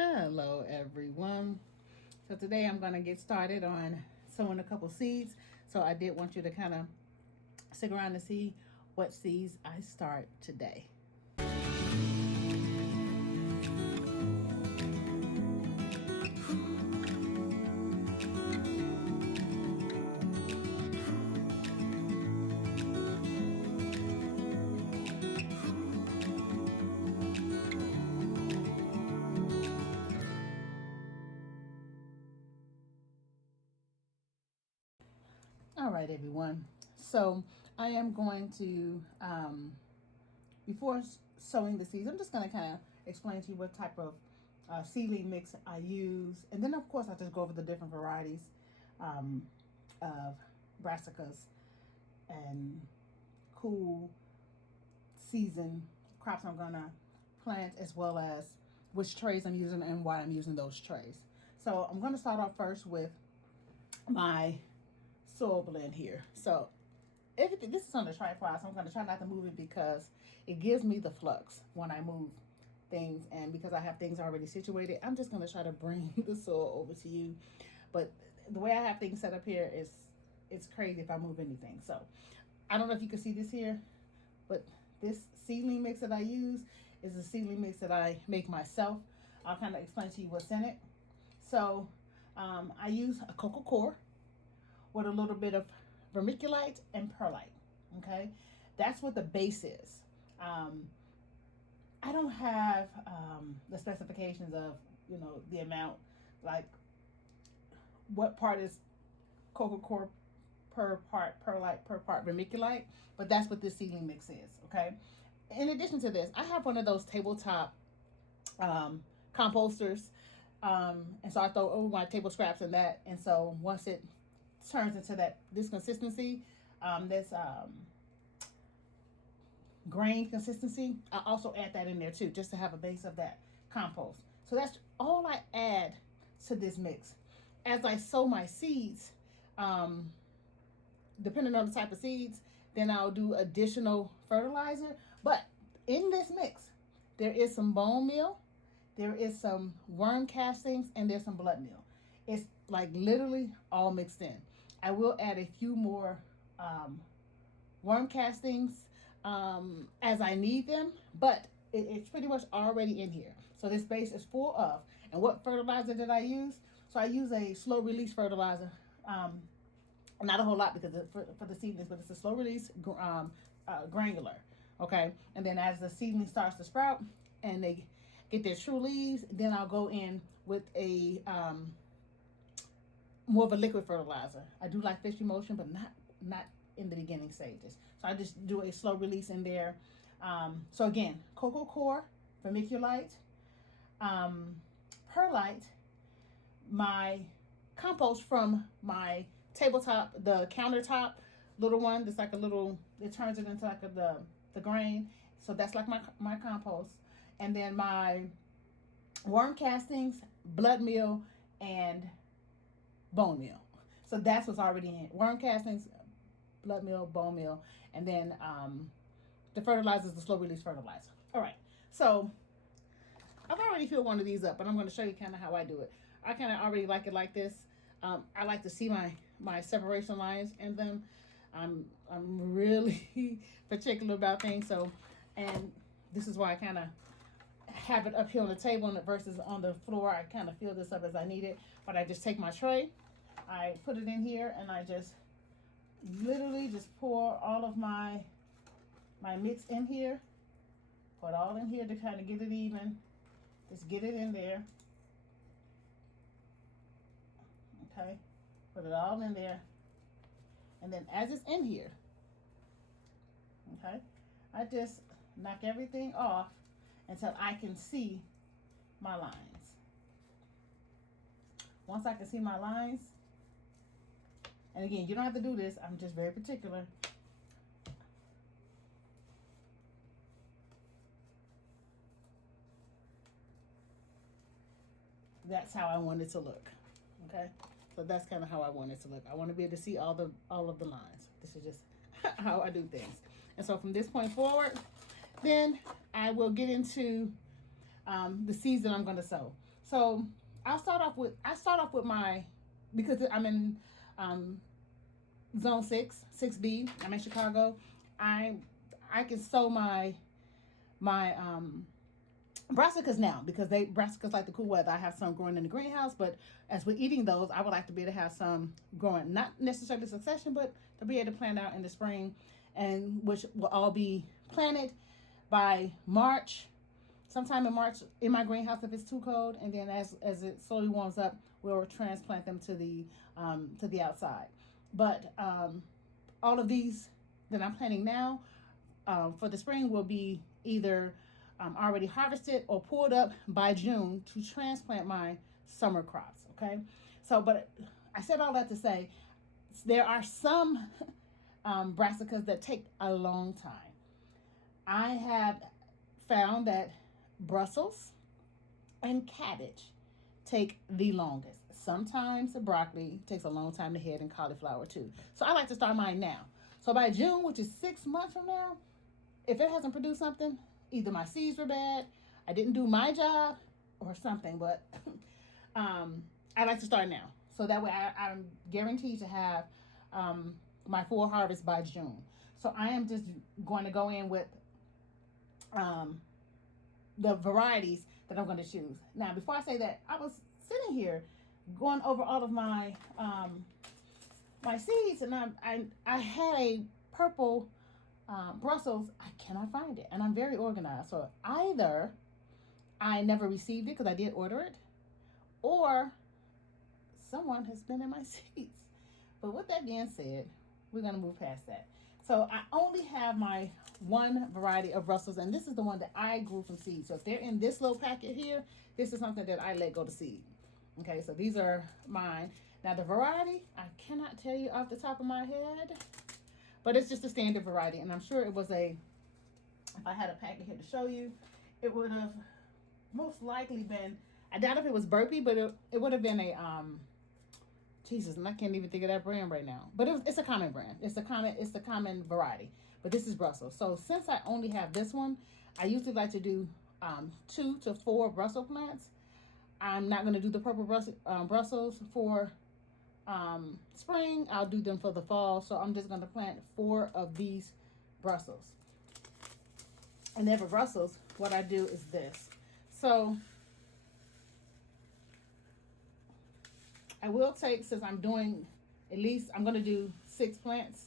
Hello everyone. So today I'm going to get started on sowing a couple seeds. So I did want you to kind of stick around to see what seeds I start today. All right, everyone. So I am going to, before sowing the seeds, I'm just going to kind of explain to you what type of seedling mix I use. And then, of course, I'll just go over the different varieties of brassicas and cool season crops I'm going to plant, as well as which trays I'm using and why I'm using those trays. So I'm going to start off first with my soil blend here. So everything, this is on the tripod, so I'm going to try not to move it because it gives me the flux when I move things, and because I have things already situated, I'm just going to try to bring the soil over to you. But the way I have things set up here is, it's crazy if I move anything. So I don't know if you can see this here, but this seedling mix that I use is a seedling mix that I make myself. I'll kind of explain to you what's in it. So I use a coco coir with a little bit of vermiculite and perlite. Okay, that's what the base is. I don't have the specifications of, the amount, like what part is coco coir per part perlite per part vermiculite, but that's what this seedling mix is. Okay, in addition to this, I have one of those tabletop composters, and so I throw over my table scraps in that, and so once it turns into this consistency, this grain consistency, I also add that in there too, just to have a base of that compost. So that's all I add to this mix. As I sow my seeds, depending on the type of seeds, then I'll do additional fertilizer. But in this mix, there is some bone meal, there is some worm castings, and there's some blood meal. It's like literally all mixed in. I will add a few more worm castings as I need them, but it's pretty much already in here. So this base is full of. And what fertilizer did I use? So I use a slow release fertilizer. Not a whole lot because for the seedlings, but it's a slow release granular. Okay, and then as the seedling starts to sprout and they get their true leaves, then I'll go in with a more of a liquid fertilizer. I do like fish emulsion, but not in the beginning stages. So I just do a slow release in there. So again, coco coir, vermiculite, perlite, my compost from my tabletop, the countertop little one that's like a little, it turns it into like the grain. So that's like my compost. And then my worm castings, blood meal, and bone meal. So that's what's already in. Worm castings, blood meal, bone meal, and then the fertilizer is the slow release fertilizer. All right. So I've already filled one of these up, but I'm going to show you kind of how I do it. I kind of already like it like this. I like to see my separation lines in them. I'm really particular about things. So, and this is why I kind of have it up here on the table versus on the floor. I kind of fill this up as I need it, but I just take my tray, I put it in here, and I just literally just pour all of my mix in here. Put all in here to kind of get it even. Just get it in there. Okay, put it all in there, and then as it's in here, okay, I just knock everything off until I can see my lines. Once I can see my lines, and again, you don't have to do this, I'm just very particular. That's how I want it to look. Okay, so that's kind of how I want it to look. I want to be able to see all of the lines. This is just how I do things. And so from this point forward, then I will get into the seeds that I'm going to sow. So I start off with my, because I'm in zone 6B. I'm in Chicago. I can sow my brassicas now, because brassicas like the cool weather. I have some growing in the greenhouse, but as we're eating those, I would like to be able to have some growing, not necessarily succession, but to be able to plant out in the spring, and which will all be planted by March, sometime in March, in my greenhouse if it's too cold, and then as it slowly warms up, we'll transplant them to the outside. But all of these that I'm planting now for the spring will be either already harvested or pulled up by June to transplant my summer crops. Okay, so but I said all that to say there are some brassicas that take a long time. I have found that Brussels and cabbage take the longest. Sometimes the broccoli takes a long time to head, and cauliflower too. So I like to start mine now. So by June, which is 6 months from now, if it hasn't produced something, either my seeds were bad, I didn't do my job, or something. But I like to start now, so that way I'm guaranteed to have my full harvest by June. So I am just going to go in with the varieties that I'm going to choose. Now, before I say that, I was sitting here going over all of my my seeds, and I had a purple Brussels. I cannot find it, and I'm very organized. So either I never received it because I did order it, or someone has been in my seeds. But with that being said, we're going to move past that. So I only have my one variety of Brussels, and this is the one that I grew from seed. So if they're in this little packet here, this is something that I let go to seed. Okay, so these are mine. Now the variety, I cannot tell you off the top of my head, but it's just a standard variety. And I'm sure it was if I had a packet here to show you, it would have most likely been, I doubt if it was Burpee, but it would have been a, Jesus, and I can't even think of that brand right now. But it's a common brand. It's a common variety. But this is Brussels. So since I only have this one, I usually like to do 2 to 4 Brussels plants. I'm not going to do the purple Brussels for spring. I'll do them for the fall. So I'm just going to plant 4 of these Brussels. And then for Brussels, what I do is this. So I will take, since I'm doing at least, I'm going to do 6 plants.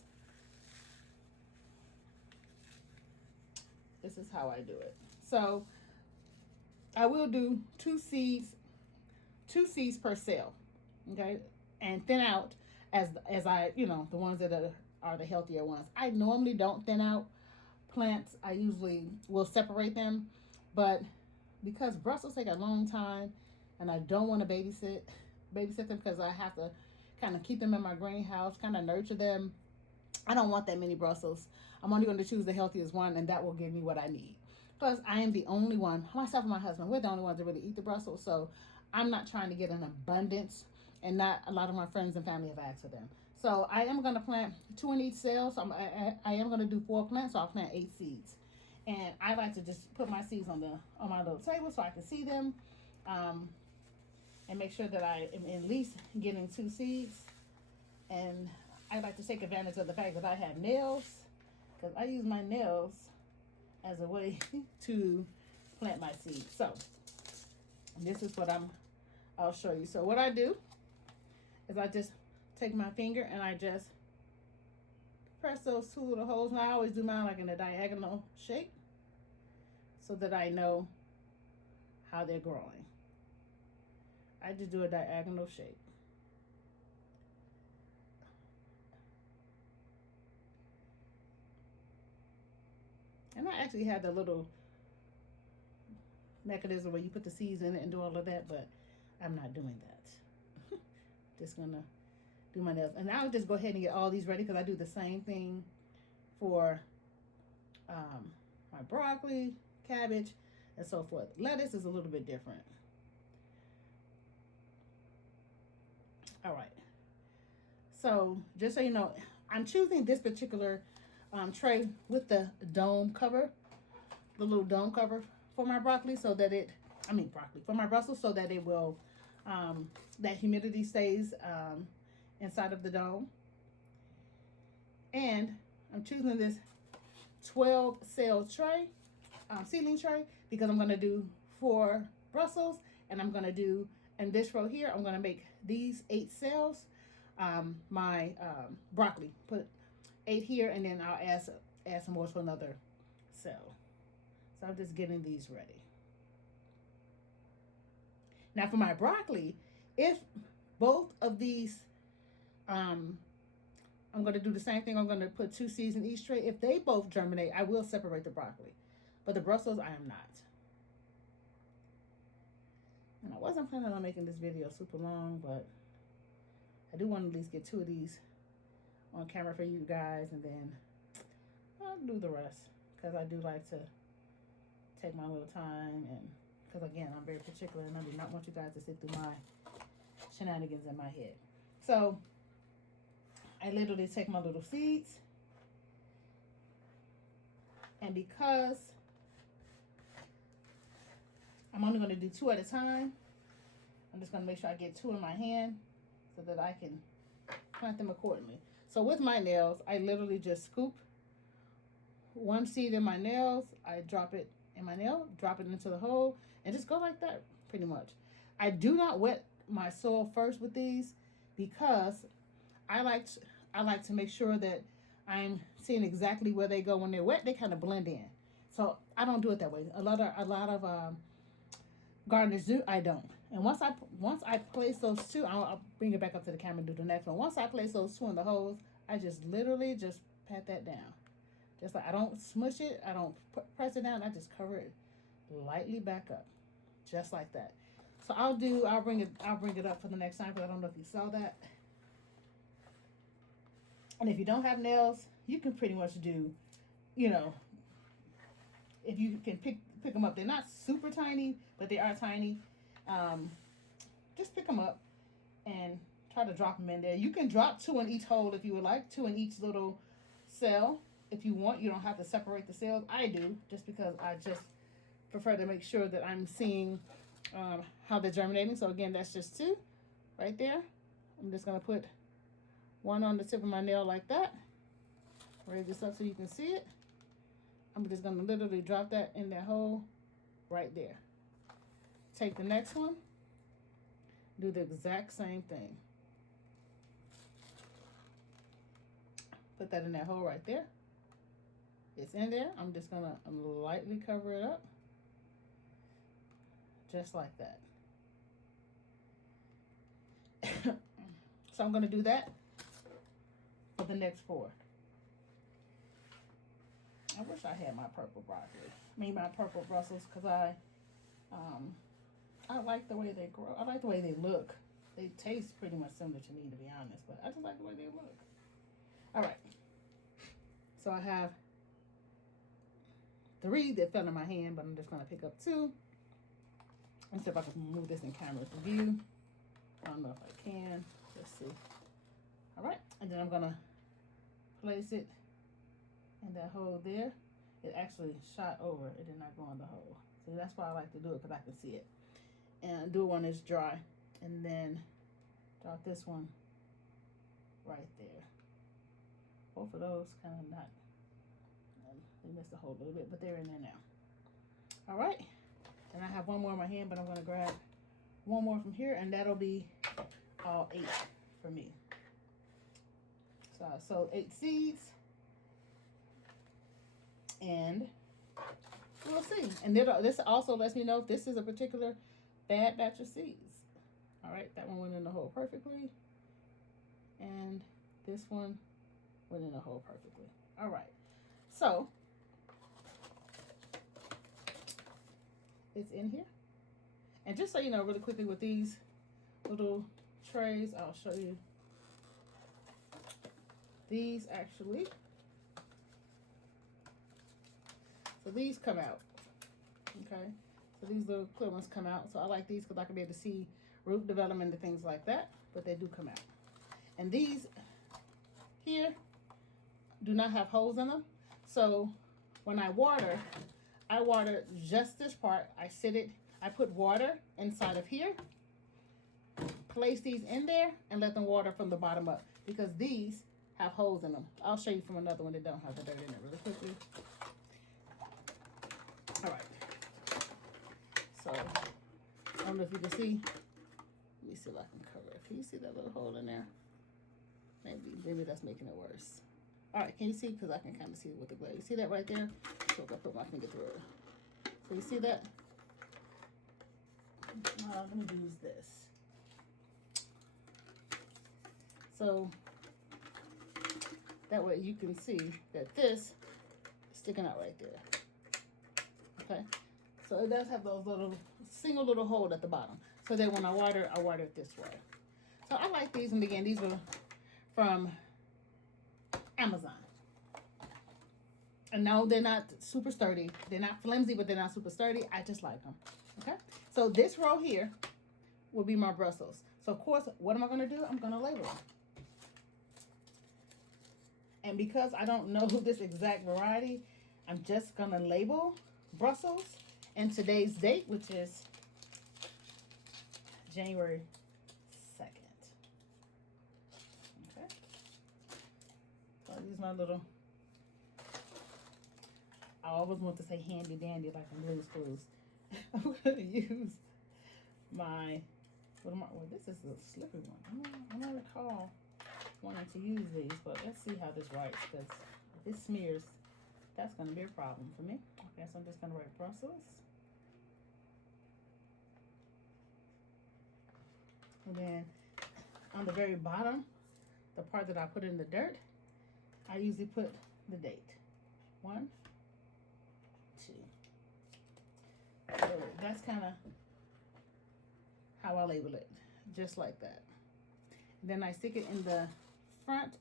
This is how I do it. So I will do 2 seeds per cell, okay, and thin out as I, the ones that are the healthier ones. I normally don't thin out plants. I usually will separate them, but because Brussels take a long time, and I don't want to babysit them, because I have to kind of keep them in my greenhouse, kind of nurture them. I don't want that many Brussels. I'm only going to choose the healthiest one, and that will give me what I need. Plus, I am the only one, myself and my husband, we're the only ones that really eat the Brussels, so I'm not trying to get an abundance, and not a lot of my friends and family have asked for them. So I am going to plant 2 in each cell, so I am going to do 4 plants, so I'll plant 8 seeds. And I like to just put my seeds on my little table so I can see them, and make sure that I am at least getting 2 seeds. And I like to take advantage of the fact that I have nails, because I use my nails as a way to plant my seeds. So this is what I'll show you. So what I do is I just take my finger and I just press those 2 little holes. And I always do mine like in a diagonal shape, so that I know how they're growing. I just do a diagonal shape. And I actually had the little mechanism where you put the seeds in it and do all of that, but I'm not doing that. Just gonna do my nails. And I'll just go ahead and get all these ready, because I do the same thing for my broccoli, cabbage, and so forth. Lettuce is a little bit different. All right. So just so you know, I'm choosing this particular tray with the dome cover, the little dome cover for my broccoli, so that for my Brussels, so that it will, that humidity stays inside of the dome. And I'm choosing this 12 cell tray, seedling tray, because I'm going to do 4 Brussels, and I'm going to do, in this row here, I'm going to make these 8 cells, my broccoli. Put 8 here, and then I'll add some more to another cell. So I'm just getting these ready. Now for my broccoli, if both of these, I'm going to do the same thing. I'm going to put 2 seeds in each tray. If they both germinate, I will separate the broccoli. But the Brussels, I am not. And I wasn't planning on making this video super long, but I do want to at least get 2 of these on camera for you guys, and then I'll do the rest, because I do like to take my little time, and because again, I'm very particular and I do not want you guys to sit through my shenanigans in my head. So I literally take my little seeds, and because I'm only going to do 2 at a time, I'm just going to make sure I get 2 in my hand so that I can plant them accordingly. So with my nails, I literally just scoop 1 seed in my nails, I drop it in my nail, drop it into the hole, and just go like that pretty much. I do not wet my soil first with these, because I like to make sure that I'm seeing exactly where they go. When they're wet, they kind of blend in. So I don't do it that way. A lot of gardeners do. I don't. And once I place those 2, I'll bring it back up to the camera and do the next one. Once I place those 2 in the holes, I just literally just pat that down. Just like, I don't smush it, I don't press it down, I just cover it lightly back up, just like that. So I'll bring it up for the next time, because I don't know if you saw that. And if you don't have nails, you can pretty much do, if you can pick them up. They're not super tiny, but they are tiny. Just pick them up and try to drop them in there. You can drop 2 in each hole if you would like, 2 in each little cell. If you want, you don't have to separate the cells. I do, just because I just prefer to make sure that I'm seeing how they're germinating. So again, that's just 2 right there. I'm just going to put 1 on the tip of my nail like that. Raise this up so you can see it. I'm just going to literally drop that in that hole right there. Take the next one. Do the exact same thing. Put that in that hole right there. It's in there. I'm just going to lightly cover it up. Just like that. So I'm going to do that for the next 4. I wish I had my purple broccoli. My purple Brussels, because I like the way they grow. I like the way they look. They taste pretty much similar to me, to be honest, but I just like the way they look. All right. So I have 3 that fell in my hand, but I'm just going to pick up 2. Let's see if I can move this in camera view. I don't know if I can. Let's see. All right. And then I'm going to place it in that hole there. It actually shot over. It did not go in the hole. So that's why I like to do it, because I can see it. And do it when it's dry. And then drop this one right there. Both of those kind of not, they missed the hole a little bit, but they're in there now. All right. And I have 1 more in my hand, but I'm going to grab 1 more from here, and that'll be all 8 for me. So I sowed 8 seeds. And we'll see. And this also lets me know if this is a particular bad batch of seeds. All right, that one went in the hole perfectly. And this one went in the hole perfectly. All right. So it's in here. And just so you know, really quickly, with these little trays, I'll show you. These actually, so these come out, okay? So these little clear ones come out. So I like these because I can be able to see root development and things like that, but they do come out. And these here do not have holes in them. So when I water just this part. I sit it I put water inside of here, place these in there, and let them water from the bottom up, because these have holes in them. I'll show you from another one that don't have the dirt in it really quickly. All right. So, I don't know if you can see. Let me see if I can cover it. Can you see that little hole in there? Maybe that's making it worse. All right, can you see? Because I can kind of see it with the glare. You see that right there? So if I put my finger through it. So you see that? Let me use this. So that way you can see that this is sticking out right there. Okay, so it does have those little single little hole at the bottom. So that when I water it this way. So I like these, and again, these were from Amazon. And no, they're not super sturdy. They're not flimsy, but they're not super sturdy. I just like them. Okay, so this row here will be my Brussels. So of course, what am I going to do? I'm going to label them. And because I don't know this exact variety, I'm just going to label Brussels and today's date, which is January 2nd. Okay. So I use my little, I always want to say handy dandy like in Blue's Clues. I'm going to use my, well, this is a slippery one. I don't recall wanting to use these, but let's see how this writes, because if it smears, that's going to be a problem for me. Okay, so I'm just going to write Brussels. And then on the very bottom, the part that I put in the dirt, I usually put the date. 1, 2. So that's kind of how I label it, just like that. And then I stick it in the front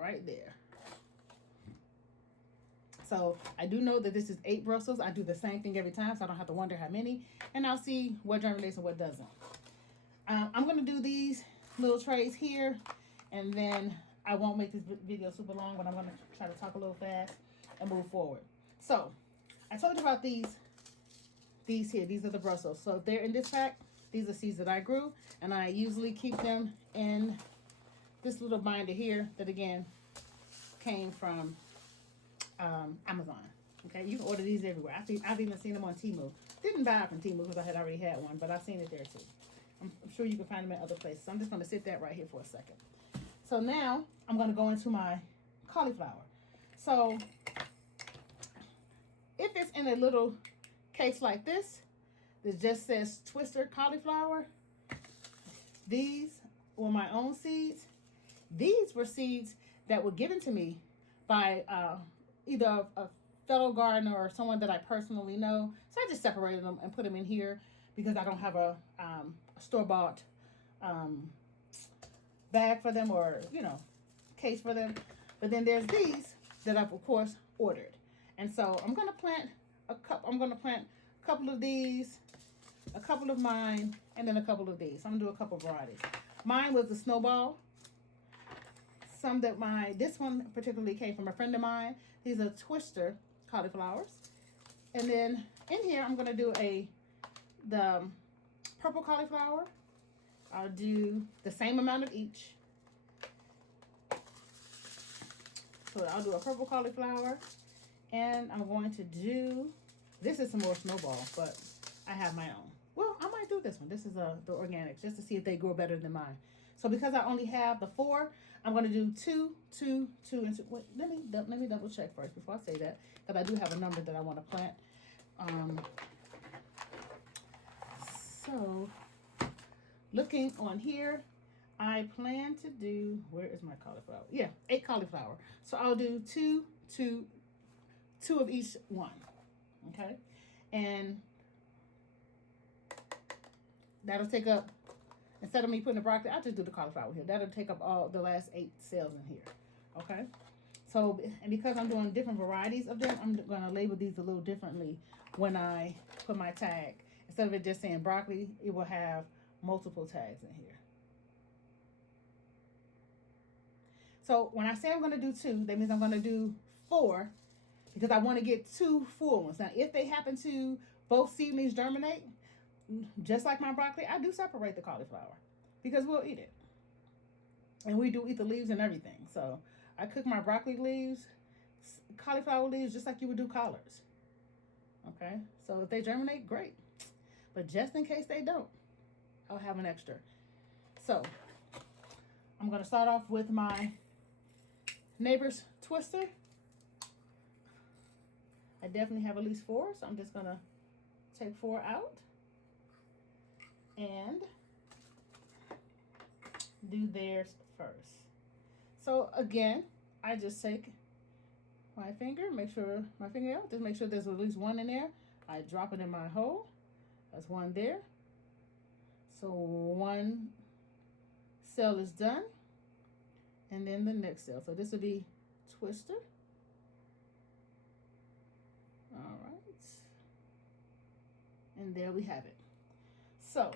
right there. So I do know that this is 8 Brussels. I do the same thing every time, so I don't have to wonder how many. And I'll see what germinates and what doesn't. I'm going to do these little trays here, and then I won't make this video super long, but I'm going to try to talk a little fast and move forward. So I told you about these here. These are the Brussels. So if they're in this pack, these are seeds that I grew, and I usually keep them in this little binder here that, again, came from Amazon. Okay, you can order these everywhere. I've even seen them on Temu. Didn't buy it from Temu because I had already had one, but I've seen it there too. I'm sure you can find them in other places. So I'm just going to sit that right here for a second. So now I'm going to go into my cauliflower. So if it's in a little case like this that just says Twister cauliflower, these were my own seeds. These were seeds that were given to me by either a fellow gardener or someone that I personally know. So I just separated them and put them in here because I don't have a store-bought bag for them, or case for them. But then there's these that I've of course ordered, and so I'm gonna plant a couple of these, a couple of mine, and then a couple of these. So I'm gonna do a couple of varieties. Mine was the snowball. Some that this one particularly came from a friend of mine. These are Twister cauliflowers. And then in here, I'm gonna do the purple cauliflower. I'll do the same amount of each. So I'll do a purple cauliflower, and I'm going to do, this is some more snowball, but I have my own. Well, I might do this one. This is the organics, just to see if they grow better than mine. So because I only have the 4, I'm going to do 2, 2, 2, and 2. Wait, let me double check first before I say that, because I do have a number that I want to plant. So looking on here, I plan to do, where is my cauliflower? Yeah, 8 cauliflower. So I'll do 2 of each one. Okay, and that'll take up, instead of me putting the broccoli, I'll just do the cauliflower here. That'll take up all the last 8 cells in here. Okay, so, and because I'm doing different varieties of them, I'm going to label these a little differently when I put my tag. Instead of it just saying broccoli, it will have multiple tags in here. So when I say I'm going to do 2, that means I'm going to do 4, because I want to get 2 full ones. Now, if they happen to both seedlings germinate, just like my broccoli, I do separate the cauliflower because we'll eat it. And we do eat the leaves and everything. So I cook my broccoli leaves, cauliflower leaves, just like you would do collards. Okay, so if they germinate, great. But just in case they don't, I'll have an extra. So I'm going to start off with my neighbor's twister. I definitely have at least 4, so I'm just going to take 4 out and do theirs first. So again, I just take my finger, just make sure there's at least 1 in there. I drop it in my hole. That's 1 there. So 1 cell is done. And then the next cell. So this will be twister. All right. And there we have it. So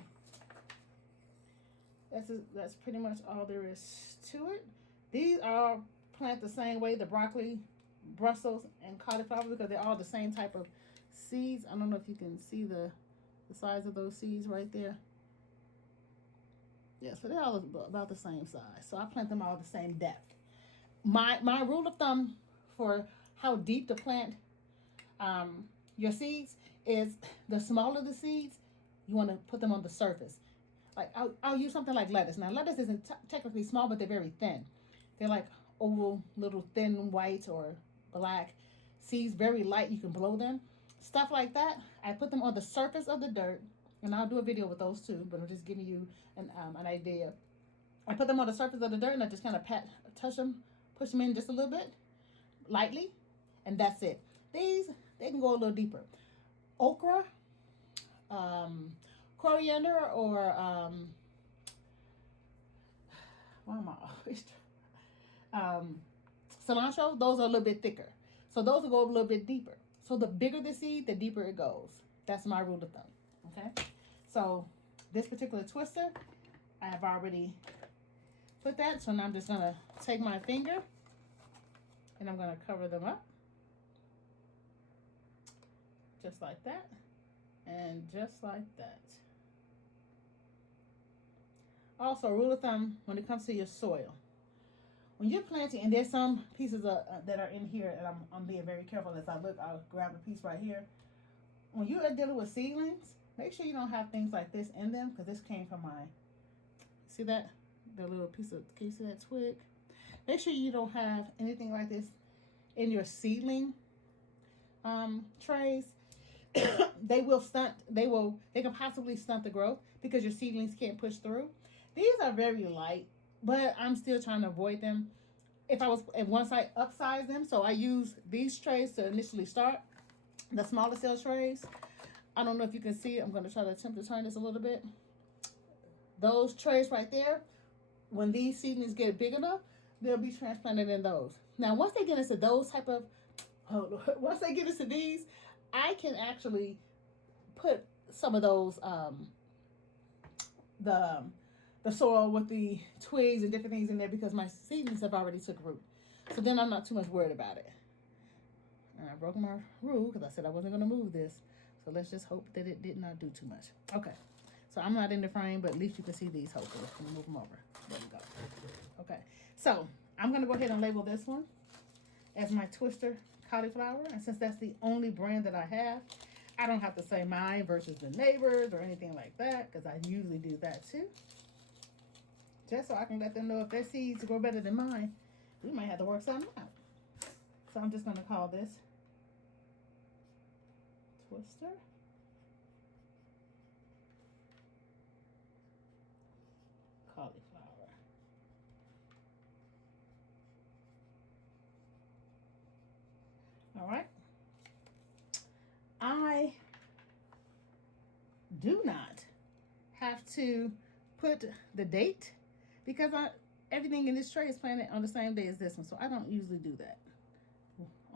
that's pretty much all there is to it. These are planted the same way, the broccoli, Brussels, and cauliflower, because they're all the same type of seeds. I don't know if you can see the size of those seeds right there. Yeah, so they're all about the same size. So I plant them all the same depth. My rule of thumb for how deep to plant your seeds is the smaller the seeds, you want to put them on the surface. Like I'll use something like lettuce. Now lettuce isn't technically small, but they're very thin. They're like oval, little thin white or black seeds, very light. You can blow them. Stuff like that, I put them on the surface of the dirt, and I'll do a video with those too, but I'm just giving you an idea. I put them on the surface of the dirt, and I just kind of touch them, push them in just a little bit, lightly, and that's it. These, they can go a little deeper. Okra, coriander, or why am I always cilantro, those are a little bit thicker. So those will go a little bit deeper. So the bigger the seed, the deeper it goes. That's my rule of thumb. Okay. So this particular twister, I have already put that. So now I'm just gonna take my finger and I'm gonna cover them up. Just like that. And just like that. Also, rule of thumb when it comes to your soil. When you're planting, and there's some pieces that are in here, and I'm being very careful as I look. I'll grab a piece right here. When you are dealing with seedlings, make sure you don't have things like this in them, because this came from my, see that? The little piece of, can you see that twig? Make sure you don't have anything like this in your seedling trays. They will stunt, they can possibly stunt the growth because your seedlings can't push through. These are very light, but I'm still trying to avoid them. Once I upsize them, so I use these trays to initially start, the smaller cell trays. I don't know if you can see it. I'm going to try to attempt to turn this a little bit. Those trays right there, when these seedlings get big enough, they'll be transplanted in those. Now, once they get into those type of, once they get into these, I can actually put some of those, the soil with the twigs and different things in there because my seedlings have already took root. So then I'm not too much worried about it. And I broke my rule because I said I wasn't going to move this. So let's just hope that it did not do too much. Okay. So I'm not in the frame, but at least you can see these hopefully. Let me move them over. There we go. Okay. So I'm going to go ahead and label this one as my twister cauliflower. And since that's the only brand that I have, I don't have to say mine versus the neighbors or anything like that because I usually do that too. Just so I can let them know if their seeds grow better than mine, we might have to work something out. So I'm just going to call this twister cauliflower. All right. I do not have to put the date because everything in this tray is planted on the same day as this one, so I don't usually do that.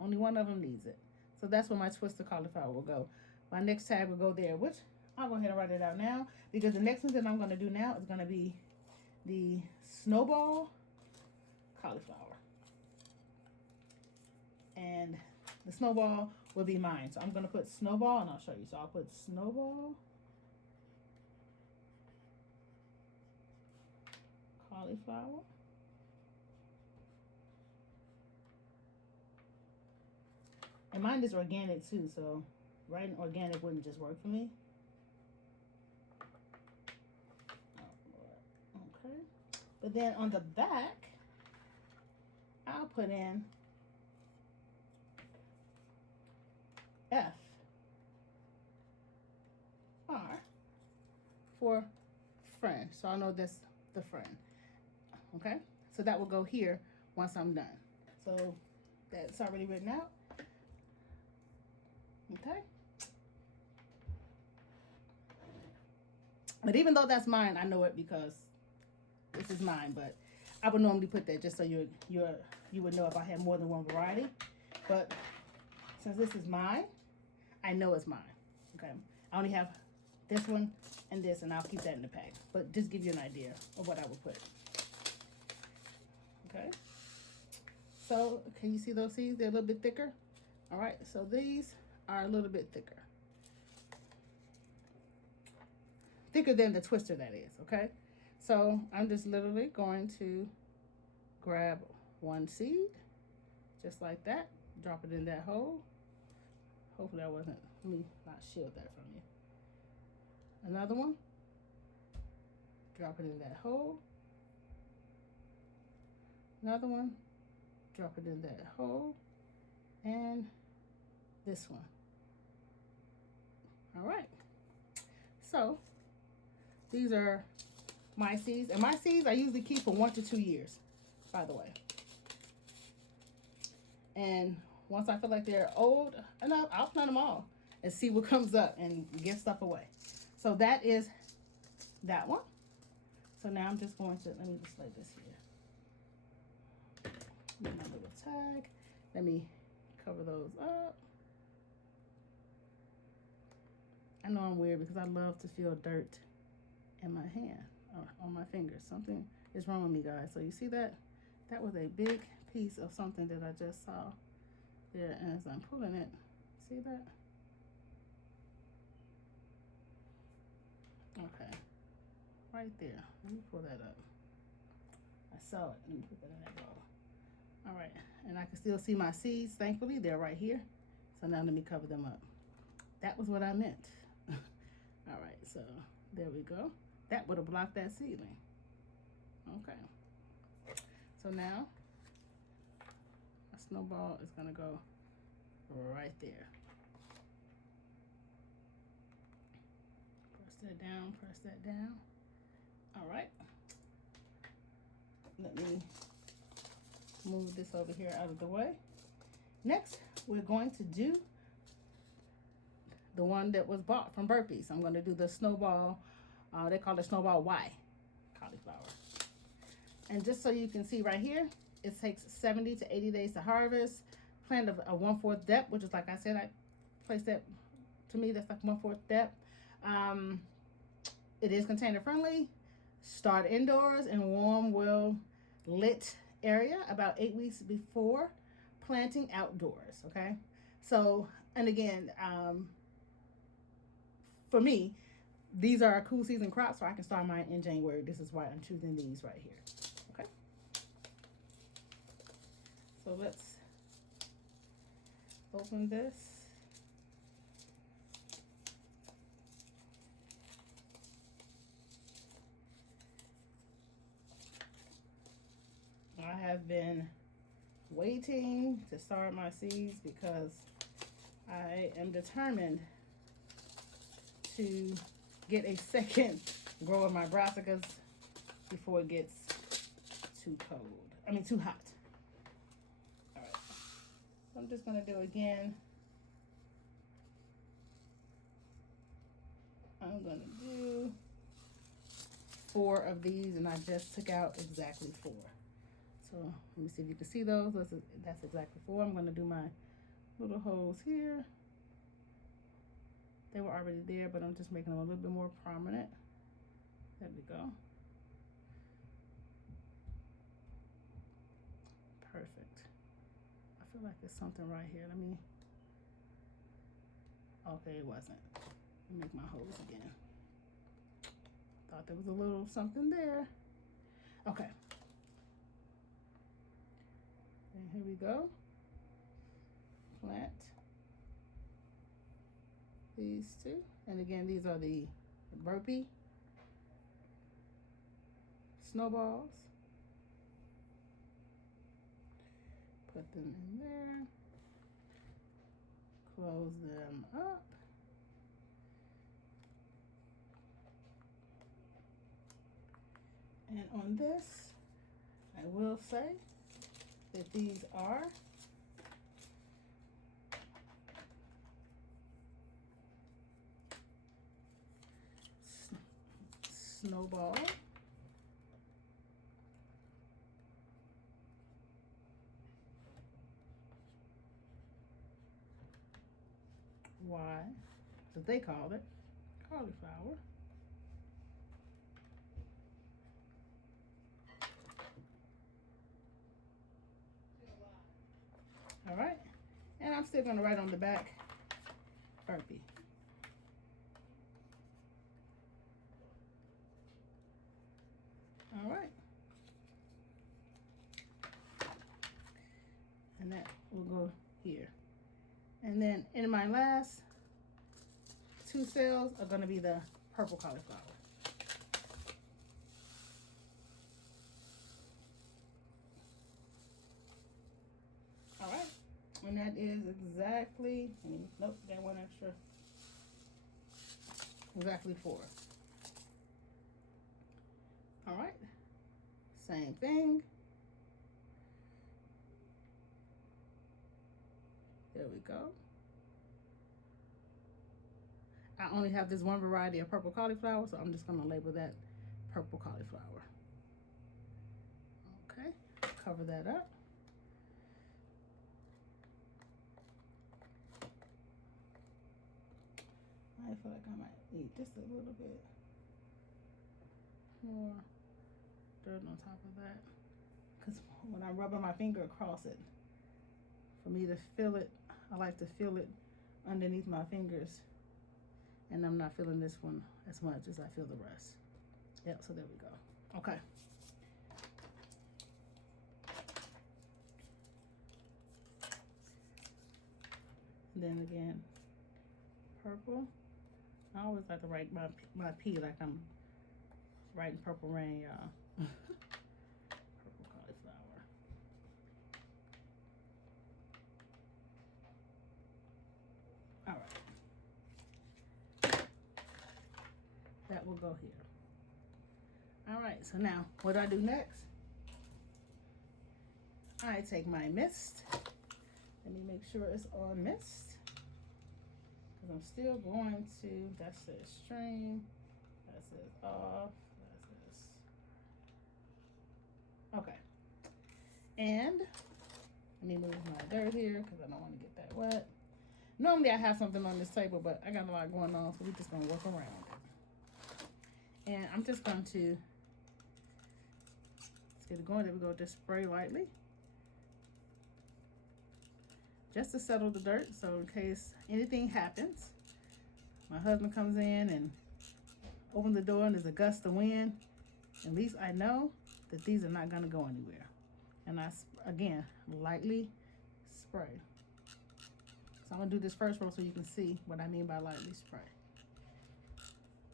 Only one of them needs it. So that's where my twister cauliflower will go. My next tag will go there, which I'll go ahead and write it out now because the next one that I'm going to do now is going to be the snowball cauliflower. And the snowball will be mine. So I'm going to put snowball, and I'll show you. So I'll put snowball, cauliflower, and mine is organic too, so writing organic wouldn't just work for me. Okay, but then on the back, I'll put in F R for friend. So I know that's the friend. Okay, so that will go here once I'm done. So that's already written out. Okay, but even though that's mine, I know it because this is mine. But I would normally put that just so you would know if I had more than one variety. But since this is mine, I know it's mine. Okay, I only have this one and this, and I'll keep that in the pack. But just give you an idea of what I would put. Okay, so can you see those seeds? They're a little bit thicker. All right, so these are a little bit thicker than the twister, that is. Okay, so I'm just literally going to grab one seed just like that, drop it in that hole. Hopefully that wasn't, let me not shield that from you. Another one, drop it in that hole. Another one, drop it in that hole. And this one. All right, so these are my seeds, and my seeds I usually keep for 1 to 2 years, by the way. And once I feel like they're old enough, I'll plant them all and see what comes up and give stuff away. So that is that one. So now I'm just going to, let me just lay this here. Get my little tag. Let me cover those up. I know I'm weird because I love to feel dirt in my hand or on my fingers. Something is wrong with me, guys. So you see that? That was a big piece of something that I just saw there, and as I'm pulling it, see that? Okay, right there. Let me pull that up. I saw it. Let me put that in that bowl. All right, and I can still see my seeds. Thankfully, they're right here. So now let me cover them up. That was what I meant. All right, so there we go. That would have blocked that seedling. Okay. So now a snowball is gonna go right there. Press that down, press that down. All right. Let me move this over here out of the way. Next, we're going to do the one that was bought from Burpees. I'm going to do the snowball, they call it snowball Y cauliflower. And just so you can see right here, it takes 70 to 80 days to harvest. Plant of a 1/4 depth, which is, like I said, I placed that, to me, that's like 1/4 depth. It is container friendly. Start indoors in warm, well lit area about 8 weeks before planting outdoors. Okay, so, and again, for me, these are cool season crops, so I can start mine in January. This is why I'm choosing these right here. Okay, so let's open this. I have been waiting to start my seeds because I am determined to get a second grow of my brassicas before it gets too cold. I mean, too hot. All right. So I'm just gonna do again. I'm gonna do 4 of these, and I just took out exactly 4. So let me see if you can see those. That's exactly 4. I'm gonna do my little holes here. They were already there, but I'm just making them a little bit more prominent. There we go. Perfect. I feel like there's something right here. Let me Okay, it wasn't. Let me make my holes again. Thought there was a little something there. Okay. And here we go. Plant these two. And again, these are the burpee snowballs. Put them in there. Close them up. And on this, I will say that these are snowball. Why? As they call it, cauliflower. All right, and I'm still gonna write on the back, burpee. All right, and that will go here. And then in my last 2 cells are gonna be the purple cauliflower. All right, and that is exactly, nope, got one extra, exactly 4. All right, same thing. There we go. I only have this one variety of purple cauliflower, so I'm just gonna label that purple cauliflower. Okay, cover that up. I feel like I might need just a little bit more dirt on top of that, because when I'm rubbing my finger across it, for me to feel it, I like to feel it underneath my fingers, and I'm not feeling this one as much as I feel the rest. Yep, so there we go. Okay. And then again, purple. I always like to write my P like I'm writing Purple Rain, y'all. Purple cauliflower. All right. That will go here. All right, so now what do I do next? I take my mist. Let me make sure it's on mist. Because I'm still going to, that says stream, that says off, that says, okay. And let me move my dirt here because I don't want to get that wet. Normally I have something on this table, but I got a lot going on, so we're just going to work around it. And I'm just going to, let's get it going. There we go, just spray lightly. Just to settle the dirt, so in case anything happens, my husband comes in and opens the door and there's a gust of wind, at least I know that these are not going to go anywhere. And I, again, lightly spray. So I'm going to do this first row so you can see what I mean by lightly spray.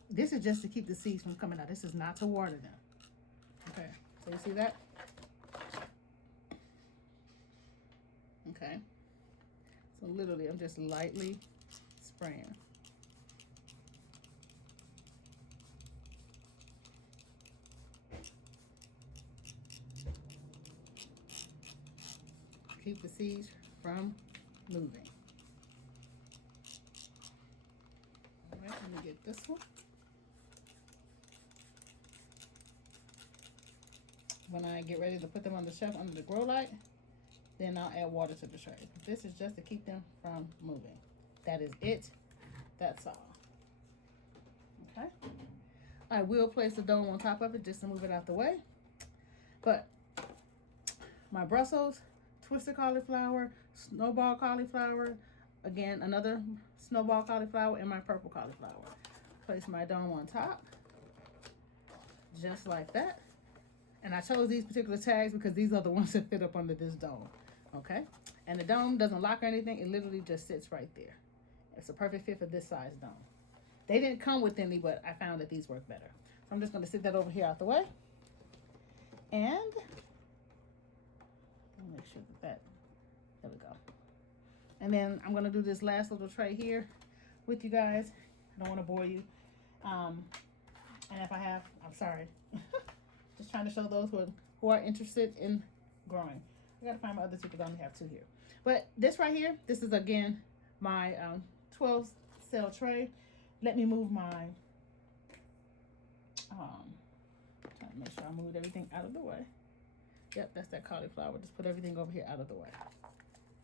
This is just to keep the seeds from coming out. This is not to water them. Okay, so you see that? Okay. So literally, I'm just lightly spraying. Keep the seeds from moving. All right, let me get this one. When I get ready to put them on the shelf under the grow light, then I'll add water to the tray. This is just to keep them from moving. That is it. That's all. Okay. I will place the dome on top of it just to move it out the way. But my Brussels, twisted cauliflower, snowball cauliflower, again, another snowball cauliflower and my purple cauliflower. Place my dome on top, just like that. And I chose these particular tags because these are the ones that fit up under this dome, okay? And the dome doesn't lock or anything. It literally just sits right there. It's a perfect fit for this size dome. They didn't come with any, but I found that these work better. So I'm just going to sit that over here out the way. And make sure that, there we go. And then I'm going to do this last little tray here with you guys. I don't want to bore you. And if I have, I'm sorry. Just trying to show those who are interested in growing. I got to find my other two because I only have two here. But this right here, this is again my 12 cell tray. Let me move my, trying to make sure I moved everything out of the way. Yep, that's that cauliflower. Just put everything over here out of the way.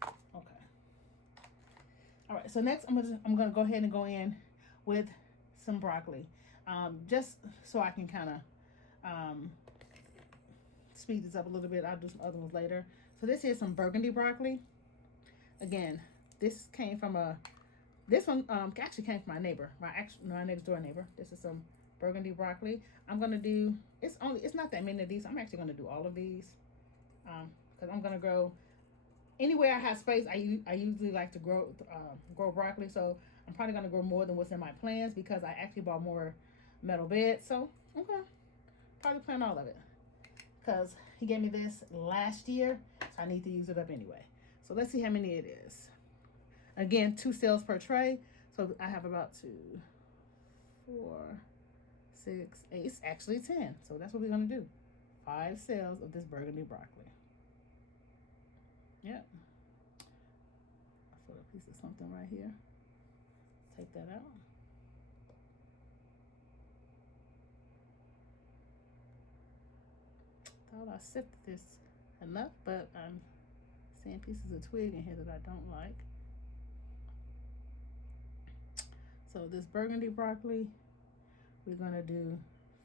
Okay. All right, so next I'm gonna go ahead and go in with some broccoli. Just so I can kind of speed this up a little bit. I'll do some other ones later. So this is some burgundy broccoli. Again, this came from this one actually came from my neighbor, my next door neighbor. This is some burgundy broccoli. I'm gonna do, it's not that many of these. I'm actually gonna do all of these because I'm gonna grow anywhere I have space. I usually like to grow broccoli, so I'm probably gonna grow more than what's in my plans because I actually bought more metal beds. So I'm gonna probably plant all of it because he gave me this last year, so I need to use it up anyway. So let's see how many it is. Again, 2 cells per tray. So I have about 2, 4, 6, 8. It's actually 10. So that's what we're gonna do. 5 cells of this burgundy broccoli. Yep. I put a piece of something right here. Take that out. Thought I sifted this enough, but I'm seeing pieces of twig in here that I don't like. So this burgundy broccoli, we're gonna do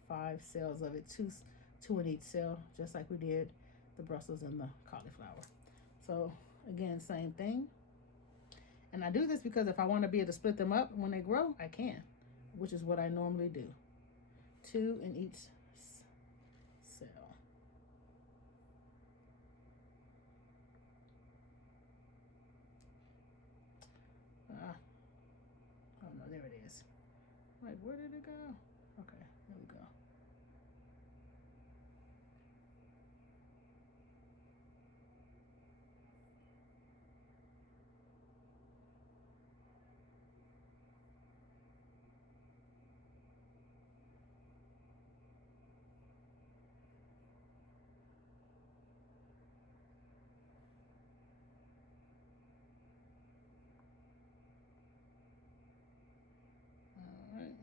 5 cells of it, two in each cell, just like we did the Brussels and the cauliflower. So again, same thing. And I do this because if I want to be able to split them up when they grow, I can, which is what I normally do. 2 in each cell. Oh no, there it is. Like, where did it go? Okay, there we go.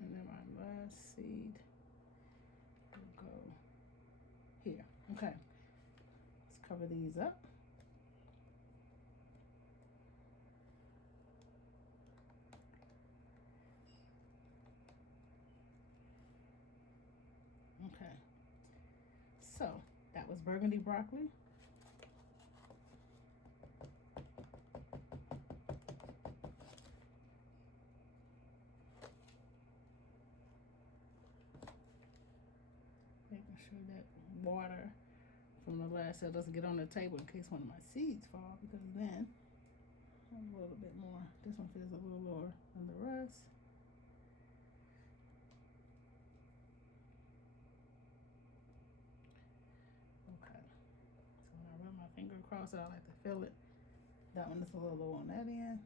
And then my last seed will go here. Okay, let's cover these up. Okay, so that was burgundy broccoli. Making sure that water from the last cell doesn't get on the table in case one of my seeds fall, because then a little bit more. This one feels a little lower than the rest. Okay, so when I run my finger across it, I like to feel it. That one is a little low on that end.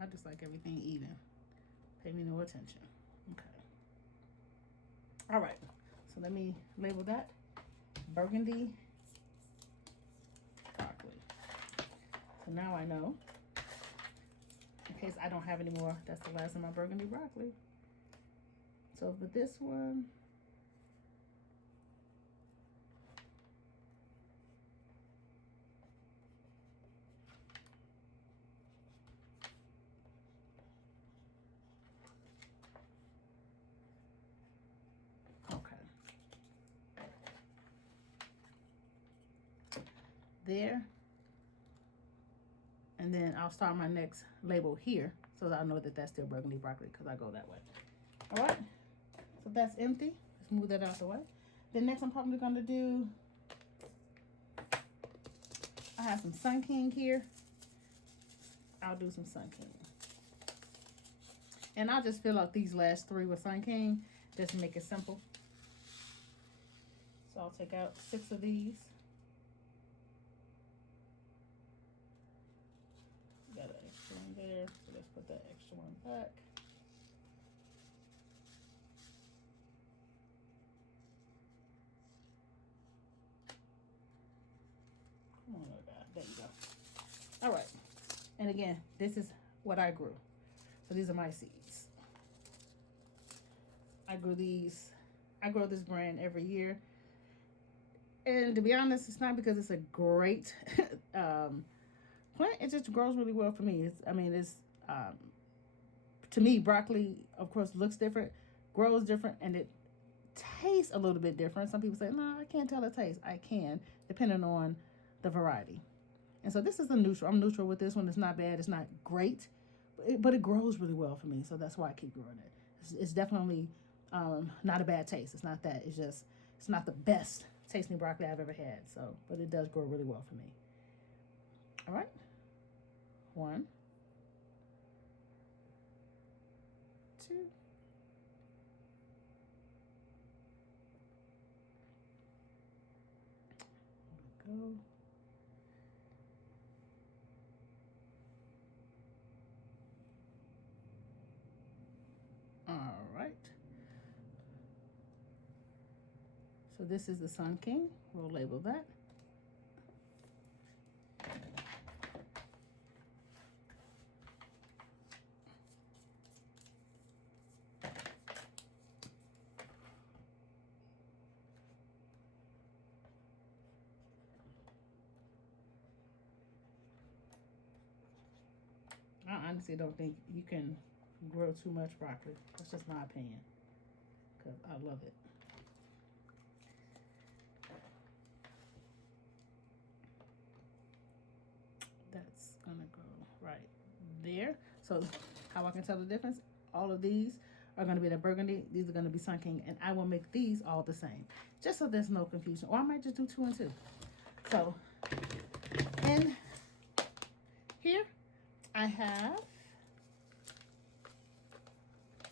I just like everything even. Pay me no attention. Okay. All right. So let me label that burgundy broccoli. So now I know, in case I don't have any more, that's the last of my burgundy broccoli. So for this one, there. And then I'll start my next label here so that I know that that's still burgundy broccoli because I go that way. All right, so that's empty. Let's move that out the way. Then next I'm probably going to do, I have some Sun King here. I'll do some Sun King. And I'll just fill out these last 3 with Sun King just to make it simple. So I'll take out 6 of these. Got an extra one there, so let's put that extra one back. Come on, little guy. There you go. All right. And again, this is what I grew. So these are my seeds. I grow these. I grow this brand every year. And to be honest, it's not because it's a great plant. It just grows really well for me. To me, broccoli, of course, looks different, grows different, and it tastes a little bit different. Some people say, no, I can't tell the taste. I can, depending on the variety. And so this is a neutral. I'm neutral with this one. It's not bad. It's not great, but it grows really well for me. So that's why I keep growing it. It's definitely not a bad taste. It's not that. It's just, it's not the best tasting broccoli I've ever had. So, but it does grow really well for me. All right. 1, 2. There we go. All right. So this is the Sun King. We'll label that. I honestly don't think you can grow too much broccoli. That's just my opinion, because I love it. That's gonna go right there. So how I can tell the difference, all of these are gonna be the burgundy, these are gonna be Sun King, and I will make these all the same, just so there's no confusion. Or I might just do 2 and 2. So in here I have,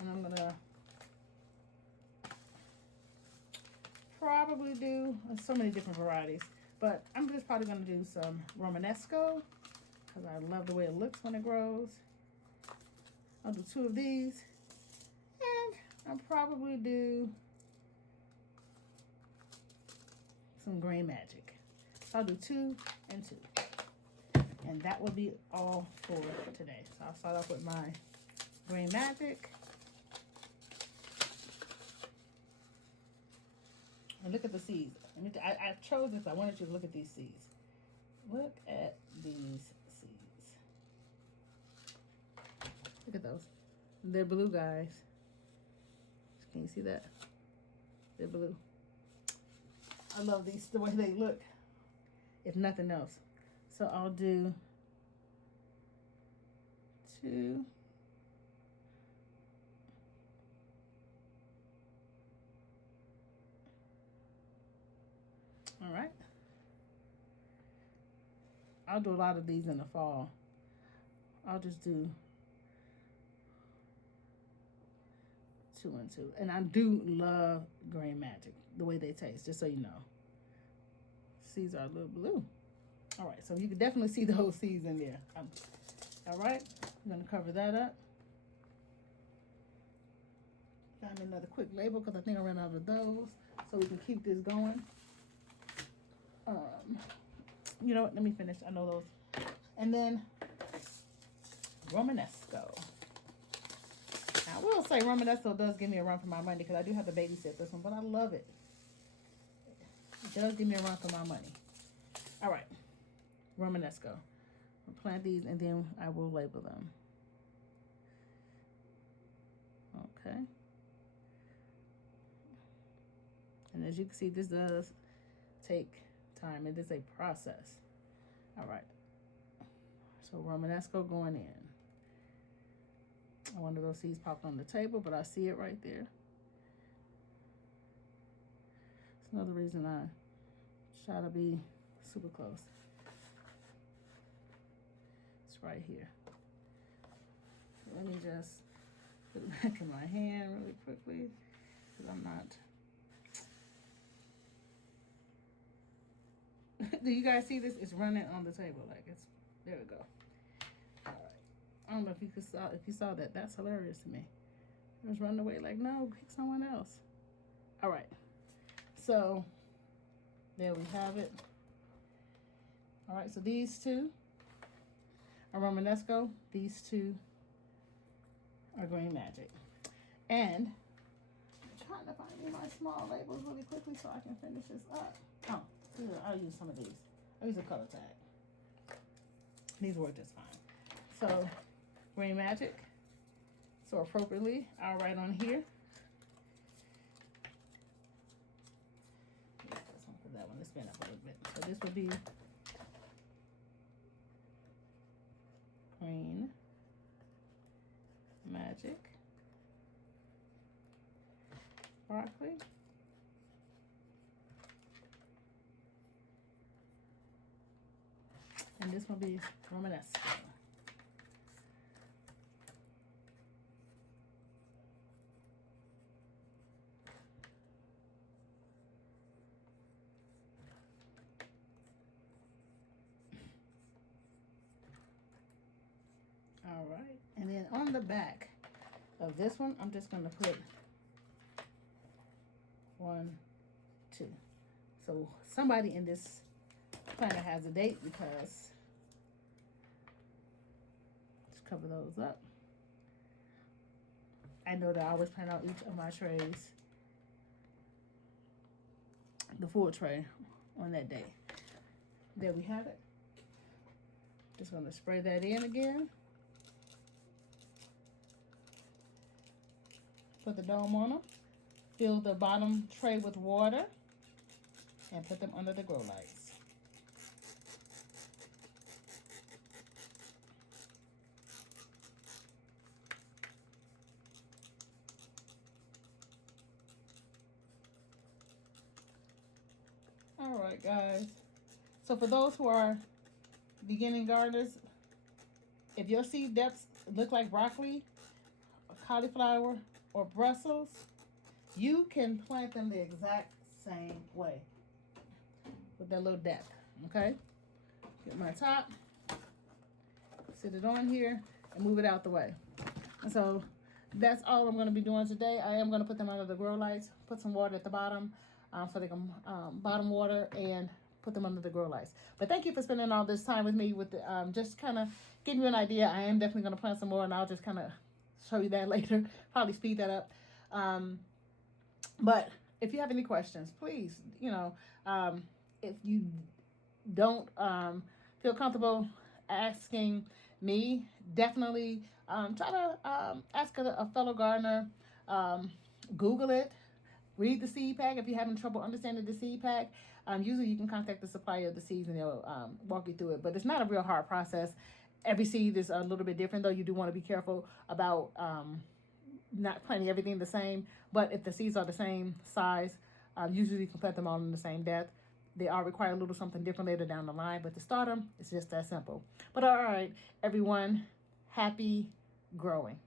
and I'm gonna probably do so many different varieties, but I'm just probably gonna do some Romanesco because I love the way it looks when it grows. I'll do 2 of these, and I'll probably do some Green Magic. I'll do 2 and 2. And that will be all for today. So I'll start off with my Green Magic. And look at the seeds. I chose this. I wanted you to look at these seeds. Look at these seeds. Look at those. They're blue, guys. Can you see that? They're blue. I love these, the way they look, if nothing else. So I'll do 2. All right. I'll do a lot of these in the fall. I'll just do 2 and 2. And I do love Green Magic, the way they taste, just so you know. Seeds are a little blue. All right, so you can definitely see those seeds in there. All right, I'm gonna cover that up. Find another quick label because I think I ran out of those, so we can keep this going. You know what, let me finish, I know those. And then Romanesco. Now, I will say Romanesco does give me a run for my money because I do have to babysit this one, but I love it. It does give me a run for my money. All right. Romanesco. I'll plant these and then I will label them. Okay. And as you can see, this does take time. It is a process. All right. So So Romanesco going in. One of those seeds popped on the table, but I see it right there. It's another reason I try to be super close. It's right here. So let me just put it back in my hand really quickly, because I'm not. Do you guys see this? It's running on the table like it's. There we go. All right. I don't know if you saw that. That's hilarious to me. It was running away like, no, pick someone else. All right. So there we have it. All right. So these two are Romanesco. These two are Green Magic. And I'm trying to find me my small labels really quickly so I can finish this up. Oh, I'll use some of these. I'll use a color tag. These work just fine. So, Green Magic. So appropriately, I'll write on here. Put that one to spin up a little bit. So this would be Green Magic. Broccoli. And this will be Romanesco. All right, and then on the back of this one, I'm just going to put 1, 2. So somebody in this planner has a date, because just cover those up. I know that I always plan out each of my trays, the full tray, on that day. There we have it. Just going to spray that in again. Put the dome on them. Fill the bottom tray with water and put them under the grow lights. All right, guys. So for those who are beginning gardeners, if your seed depths look like broccoli, cauliflower, or Brussels, you can plant them the exact same way with that little depth. Okay? Get my top, sit it on here, and move it out the way. And so that's all I'm going to be doing today. I am going to put them under the grow lights, put some water at the bottom so they can bottom water, and put them under the grow lights. But thank you for spending all this time with me with the, just kind of giving you an idea. I am definitely going to plant some more, and I'll just kind of show you that later. Probably speed that up. But if you have any questions, please, if you don't feel comfortable asking me, definitely try to ask a fellow gardener. Google it. Read the seed pack if you're having trouble understanding the seed pack. Usually you can contact the supplier of the seeds and they'll walk you through it. But it's not a real hard process. Every seed is a little bit different, though. You do want to be careful about not planting everything the same. But if the seeds are the same size, usually you can plant them all in the same depth. They all require a little something different later down the line. But to start them, it's just that simple. But all right, everyone, happy growing.